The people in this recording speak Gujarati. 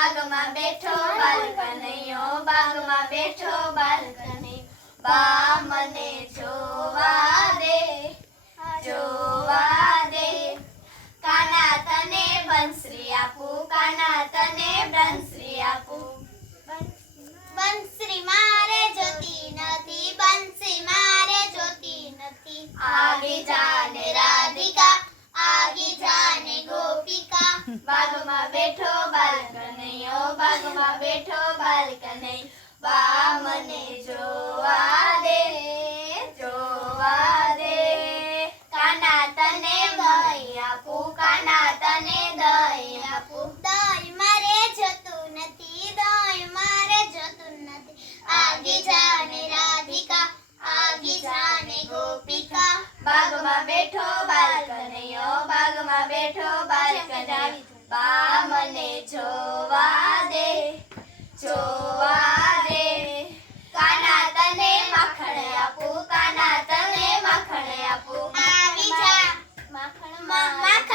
બાગમાં બેઠો બાલ કનૈયો બાગમાં બેઠો બાલ બા મને જોવા દે જોવા દે. કાના તને બંસરી આપું કાના તને બંસરી આપું. બાગમાં બેઠો બાલ કનૈયો બાગમાં બેઠો બાલ કનૈયો બા મને જોવા દે જોવા દે. કાના તને દહીં આપું કાના તને દઈ આપું. દઈ મારે જતું નથી દઈ મારે જતું નથી. આગી જાને રાધિકા આગી જાને ગોપિકા. બાગમાં બેઠો બાલ કનૈયો બાગમાં બેઠો બાલક બા જોવા દે. કાના તને માખણ આપું કાના તને માખણ આપું. માખણ માખણ